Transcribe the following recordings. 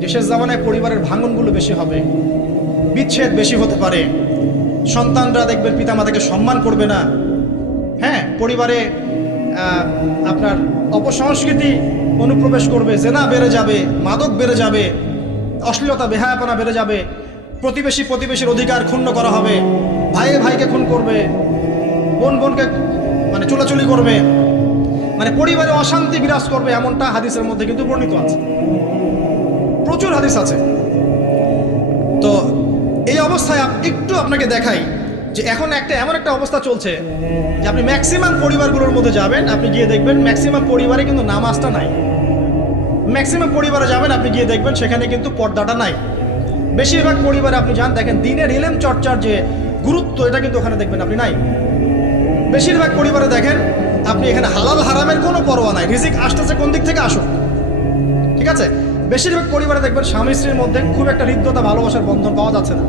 যে শেষ জামানায় পরিবারের ভাঙনগুলো বেশি হবে, বিচ্ছেদ বেশি হতে পারে, সন্তানরা দেখবেন পিতামাতাকে সম্মান করবে না, হ্যাঁ, পরিবারে আপনার অপসংস্কৃতি অনুপ্রবেশ করবে, জেনা বেড়ে যাবে, মাদক বেড়ে যাবে, অশ্লীলতা বেহায়াপনা বেড়ে যাবে, প্রতিবেশীর অধিকার ক্ষুণ্ণ করা হবে, ভাইয়ে ভাইকে খুন করবে, বোন বোনকে মানে চুলাচুলি করবে, মানে পরিবারে অশান্তি বিরাজ করবে, এমনটা হাদিসের মধ্যে কিন্তু বর্ণিত আছে, প্রচুর হাদিস আছে। তো এই অবস্থায় একটু আপনাকে দেখাই যে এখন এমন একটা অবস্থা চলছে যে আপনি ম্যাক্সিমাম পরিবারগুলোর মধ্যে যাবেন, আপনি গিয়ে দেখবেন ম্যাক্সিমাম পরিবারে কিন্তু নামাজটা নাই। ম্যাক্সিমাম পরিবারে যাবেন, আপনি গিয়ে দেখবেন সেখানে কিন্তু পর্দাটা নাই। বেশিরভাগ পরিবারে আপনি যান, দেখেন দিনের ইলম চর্চার যে গুরুত্ব, এটা কিন্তু ওখানে দেখবেন আপনি নাই। বেশিরভাগ পরিবারে দেখেন আপনি এখানে হালাল হারামের কোনো পরোয়া নাই, রিজিক আসতেছে কোন দিক থেকে আসুক, ঠিক আছে। বেশিরভাগ পরিবারে দেখবেন স্বামী স্ত্রীর মধ্যে খুব একটা হৃদ্যতা ভালোবাসার বন্ধন পাওয়া যাচ্ছে না,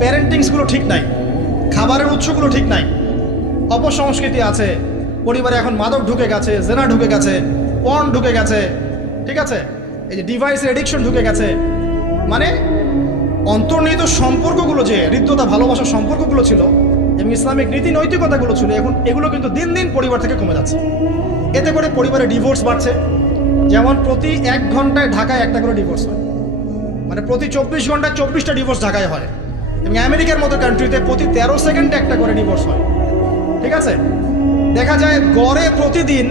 প্যারেন্টিংসগুলো ঠিক নাই, খাবারের উৎসগুলো ঠিক নাই, অপসংস্কৃতি আছে পরিবারে, এখন মাদক ঢুকে গেছে, জেনা ঢুকে গেছে, পর্ন ঢুকে গেছে, ঠিক আছে, এই যে ডিভাইসের এডিকশন ঢুকে গেছে, মানে অন্তর্নিহিত সম্পর্কগুলো, যে হৃদ্যতা ভালোবাসার সম্পর্কগুলো ছিল এবং ইসলামিক নীতি নৈতিকতাগুলো ছিল, এখন এগুলো কিন্তু দিন দিন পরিবার থেকে কমে যাচ্ছে। এতে করে পরিবারে ডিভোর্স বাড়ছে। যেমন প্রতি 1 ঘন্টায় ঢাকায় একটা করে ডিভোর্স হয়, মানে প্রতি 24 ঘন্টায় 24টা ডিভোর্স ঢাকায় হয়, এবং আমেরিকার মতো কান্ট্রিতে প্রতি 13 সেকেন্ডে একটা করে ডিভোর্স হয়, ঠিক আছে। দেখা যায় গড়ে প্রতিদিন,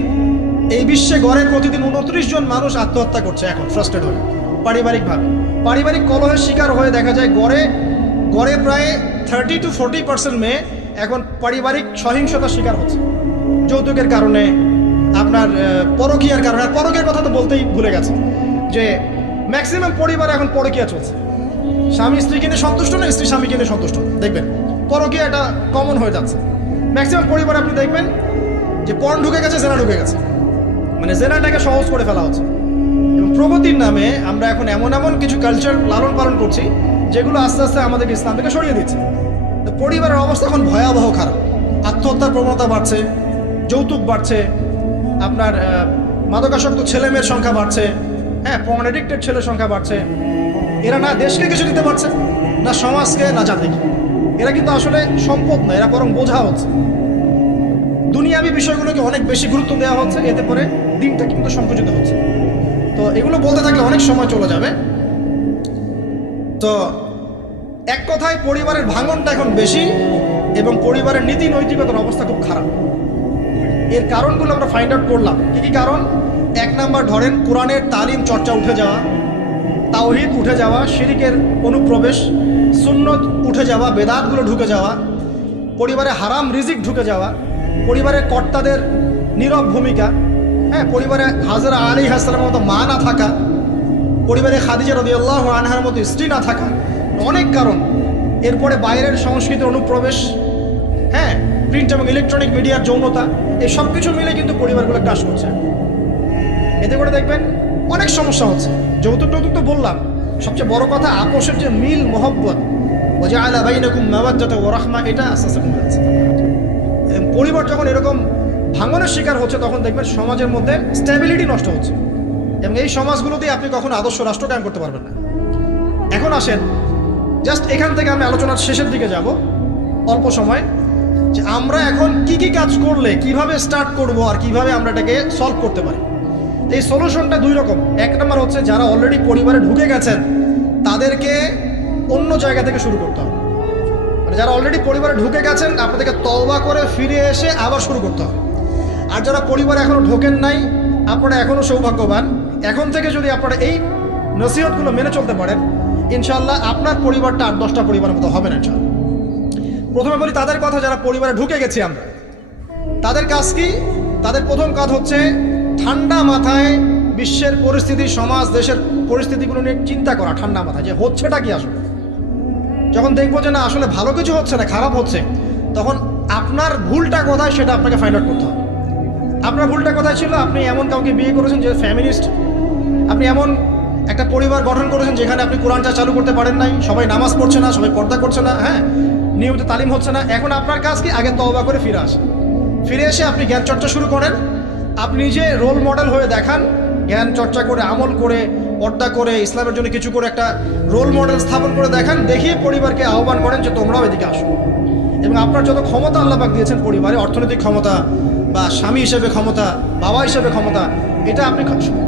এই বিশ্বে গড়ে প্রতিদিন 29 জন মানুষ আত্মহত্যা করছে এখন ফ্রাস্ট্রেট হয়ে, পারিবারিকভাবে, পারিবারিক কলহের শিকার হয়ে। দেখা যায় গড়ে প্রায় 30 to 40% মেয়ে এখন পারিবারিক সহিংসতার শিকার হচ্ছে, যৌতুকের কারণে, আপনার পরকীয়ার কারণে। আর পরকীয়ার কথা তো বলতেই ভুলে গেছে যে ম্যাক্সিমাম পরিবারে এখন পরকীয়া চলছে, স্বামী স্ত্রীকে নিয়ে সন্তুষ্ট না, স্ত্রী স্বামীকে নিয়ে সন্তুষ্ট না, দেখবেন পরকীয়া এটা কমন হয়ে যাচ্ছে। ম্যাক্সিমাম পরিবারে আপনি দেখবেন যে পর্ন ঢুকে গেছে, জেনা ঢুকে গেছে, মানে জেনাটাকে সহজ করে ফেলা হচ্ছে। এবং প্রগতির নামে আমরা এখন এমন কিছু কালচার লালন পালন করছি যেগুলো আস্তে আস্তে আমাদেরকে ইসলাম থেকে সরিয়ে দিচ্ছে। তো পরিবারের অবস্থা এখন ভয়াবহ খারাপ, আত্মহত্যার প্রবণতা বাড়ছে, যৌতুক বাড়ছে, আপনার মাদকাসক্ত ছেলেমেয়ের সংখ্যা বাড়ছে, হ্যাঁ, পর্ন এডিক্টেড ছেলের সংখ্যা বাড়ছে। এরা না দেশকে কিছু দিতে পারছে, না সমাজকে, না জাতিকে। এরা কিন্তু আসলে সম্পদ না, এরা বরং বোঝা হচ্ছে। দুনিয়াবি বিষয়গুলোকে অনেক বেশি গুরুত্ব দেওয়া হচ্ছে, এতে করে দিনটা কিন্তু সংকুচিত হচ্ছে। তো এগুলো বলতে থাকলে অনেক সময় চলে যাবে। তো এক কথায় পরিবারের ভাঙনটা এখন বেশি এবং পরিবারের নীতি নৈতিকতার অবস্থা খুব খারাপ। এর কারণগুলো আমরা ফাইন্ড আউট করলাম। কী কী কারণ? 1 নাম্বার ধরেন কোরআনের তালিম চর্চা উঠে যাওয়া, তাওহীদ উঠে যাওয়া, শিরকের অনুপ্রবেশ, সুন্নত উঠে যাওয়া, বেদাতগুলো ঢুকে যাওয়া, পরিবারে হারাম রিজিক ঢুকে যাওয়া, পরিবারের কর্তাদের নীরব ভূমিকা, হ্যাঁ, পরিবারে হাজরা আলাইহিস সালামের মতো মা না থাকা, পরিবারে খাদিজা রাদিয়াল্লাহু আনহার মতো স্ত্রী না থাকা, অনেক কারণ। এরপরে বাইরের সংস্কৃতির অনুপ্রবেশ, হ্যাঁ, প্রিন্ট এবং ইলেকট্রনিক মিডিয়ার যৌনতা, এই সব কিছু মিলে কিন্তু পরিবারগুলো ক্রাশ করছে। এতে করে দেখবেন অনেক সমস্যা হচ্ছে। যৌতুক তো বললাম, সবচেয়ে বড় কথা আপোষের যে মিল মহব্বত, ওয়াজআলা বাইনাকুম মাওয়াদ্দাতা ওয়া রাহমা, এটা আস্তে আস্তে কমে যাচ্ছে। পরিবার যখন এরকম ভাঙনের শিকার হচ্ছে, তখন দেখবেন সমাজের মধ্যে স্ট্যাবিলিটি নষ্ট হচ্ছে, এবং এই সমাজগুলোতে আপনি কখনো আদর্শ রাষ্ট্র কায়েম করতে পারবেন না। এখন আসেন, জাস্ট এখান থেকে আমি আলোচনার শেষের দিকে যাব অল্প সময়, যে আমরা এখন কি কি কাজ করলে কিভাবে স্টার্ট করব আর কিভাবে আমরা এটাকে সলভ করতে পারি। এই সলিউশনটা 2 রকম। 1 নম্বর হচ্ছে যারা অলরেডি পরিবারে ঢুকে গেছেন তাদেরকে অন্য জায়গা থেকে শুরু করতে হবে। মানে যারা অলরেডি পরিবারে ঢুকে গেছেন আপনাদেরকে তওবা করে ফিরে এসে আবার শুরু করতে হবে। আর যারা পরিবারে এখনও ঢোকেন নাই, আপনারা এখনও সৌভাগ্যবান। এখন থেকে যদি আপনারা এই নসিহতগুলো মেনে চলতে পারেন, ইনশাআল্লাহ আপনার পরিবারটা 8-10টা পরিবারের মতো হবে না ইনশাআল্লাহ। প্রথমে বলি তাদের কথা যারা পরিবারে ঢুকে গেছি আমরা, তাদের কাজ কি? তাদের প্রথম কাজ হচ্ছে ঠান্ডা মাথায় বিশ্বের পরিস্থিতি, সমাজ দেশের পরিস্থিতিগুলো নিয়ে চিন্তা করা, ঠান্ডা মাথায়, যে হচ্ছেটা কি আসলে। যখন দেখবো যে না আসলে ভালো কিছু হচ্ছে না, খারাপ হচ্ছে, তখন আপনার ভুলটা কোথায় সেটা আপনাকে ফাইন্ড আউট করতে হবে। আপনার ভুলটা কোথায় ছিল? আপনি এমন কাউকে বিয়ে করেছেন যে ফ্যামিলিস্ট, আপনি এমন একটা পরিবার গঠন করেছেন যেখানে আপনি কোরআনটা চালু করতে পারেন নাই, সবাই নামাজ পড়ছে না, সবাই পর্দা করছে না, হ্যাঁ, নিয়মিত তালিম হচ্ছে না। এখন আপনার কাজ কি? আগে তওবা করে ফিরে আসেন, ফিরে এসে আপনি জ্ঞান চর্চা শুরু করেন। আপনি নিজে রোল মডেল হয়ে দেখান, জ্ঞান চর্চা করে, আমল করে, পর্দা করে ইসলামের জন্য কিছু করে একটা রোল মডেল স্থাপন করে দেখান, দেখিয়ে পরিবারকে আহ্বান করেন যে তোমরাও এদিকে আসো। এবং আপনার যত ক্ষমতা আল্লাহ পাক দিয়েছেন পরিবারে, অর্থনৈতিক ক্ষমতা বা স্বামী হিসেবে ক্ষমতা, বাবা হিসেবে ক্ষমতা, এটা আপনি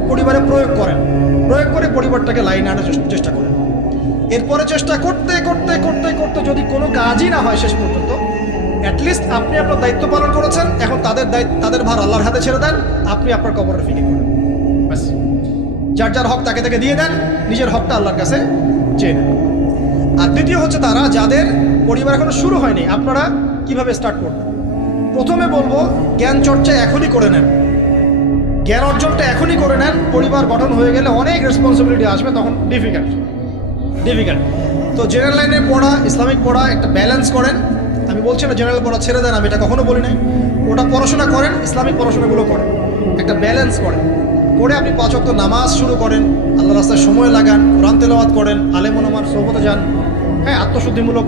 পরিবারে প্রয়োগ করেন, প্রয়োগ করে পরিবারটাকে লাইনে আনার চেষ্টা করেন। এরপরে চেষ্টা করতে করতে করতে করতে যদি কোনো কাজই না হয় শেষ পর্যন্ত, অ্যাটলিস্ট আপনি আপনার দায়িত্ব পালন করেছেন, এখন তাদের ভার আল্লাহর হাতে ছেড়ে দেন, আপনি আপনার কবরের ফিকির করেন, ব্যাস। যার যার হক তাকে তাকে দিয়ে দেন, নিজের হকটা আল্লাহর কাছে চেয়ে নেন। আর দ্বিতীয় হচ্ছে তারা যাদের পরিবার এখনো শুরু হয়নি, আপনারা কিভাবে স্টার্ট করবেন। প্রথমে বলবো জ্ঞান চর্চা এখনই করে নেন, জ্ঞান অর্জনটা এখনই করে নেন। পরিবার গঠন হয়ে গেলে অনেক রেসপন্সিবিলিটি আসবে, তখন ডিফিকাল্ট। তো জেনারেল লাইনে পড়া, ইসলামিক পড়া একটা ব্যালেন্স করেন। আমি বলছি না জেনারেল পড়া ছেড়ে দেন, আমি এটা কখনো বলি নাই। ওটা পড়াশোনা করেন, ইসলামিক পড়াশোনাগুলো করেন, একটা ব্যালেন্স করেন। করে আপনি 5 ওয়াক্ত নামাজ শুরু করেন, আল্লাহ রাস্তায় সময় লাগান, কোরআন তেলাওয়াত করেন, আলেম ওলামার সোহবতে যান, হ্যাঁ, আত্মশুদ্ধিমূলক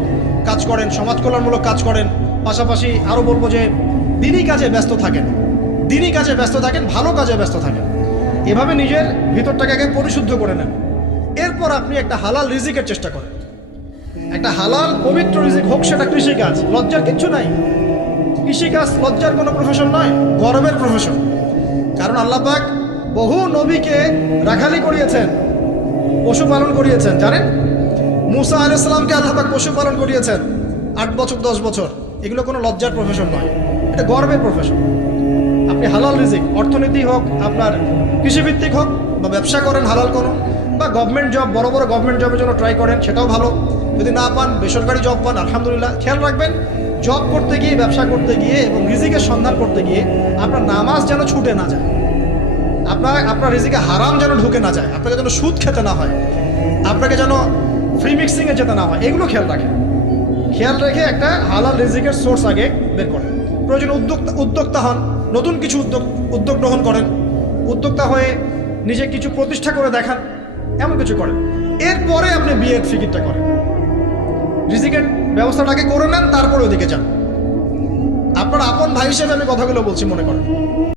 কাজ করেন, সমাজ কল্যাণমূলক কাজ করেন। পাশাপাশি আরও বলবো যে দিনই কাজে ব্যস্ত থাকেন, দিনই কাজে ব্যস্ত থাকেন, ভালো কাজে ব্যস্ত থাকেন। এভাবে নিজের ভিতরটাকে আগে পরিশুদ্ধ করে নেন। এরপর আপনি একটা হালাল রিজিকের চেষ্টা করেন, একটা হালাল পবিত্র রিজিক হোক, সেটা কৃষিকাজ। লজ্জার কিচ্ছু নাই, কৃষিকাজ লজ্জার কোনো প্রফেশন নয়, গর্বের প্রফেশন। কারণ আল্লাহ পাক বহু নবীকে রাখালি করিয়েছেন, পশুপালন করিয়েছেন, জানেন? মুসা আলাইহিস সালামকে আল্লাহ পাক পশুপালন করিয়েছেন 8 বছর 10 বছর। এগুলো কোনো লজ্জার প্রফেশন নয়, এটা গর্বের প্রফেশন। আপনি হালাল রিজিক, অর্থনীতি হোক, আপনার কৃষিভিত্তিক হোক, বা ব্যবসা করেন হালাল কোনো, বা গভর্নমেন্ট জব, বড় বড় গভর্নমেন্ট জবের জন্য ট্রাই করেন, সেটাও ভালো। যদি না পান, বেসরকারি জব পান, আলহামদুলিল্লাহ। খেয়াল রাখবেন, জব করতে গিয়ে, ব্যবসা করতে গিয়ে এবং রিজিকের সন্ধান করতে গিয়ে আপনার নামাজ যেন ছুটে না যায়, আপনার রিজিকে হারাম যেন ঢুকে না যায়, আপনাকে যেন সুদ খেতে না হয়, আপনাকে যেন ফ্রি মিক্সিংয়ে যেতে না হয়। এগুলো খেয়াল রাখেন। খেয়াল রেখে একটা হালাল রিজিকের সোর্স আগে বের করেন। প্রয়োজন উদ্যোক্তা হন, নতুন কিছু উদ্যোগ গ্রহণ করেন, উদ্যোক্তা হয়ে নিজে কিছু প্রতিষ্ঠা করে দেখান, এমন কিছু করেন। এরপরে আপনি বিয়ের ফিকিরটা করেন, রিজিকের ব্যবস্থাটাকে করে নেন, তারপরে ওদিকে যান। আপনার আপন ভাই হিসেবে আমি কথাগুলো বলছি, মনে করেন।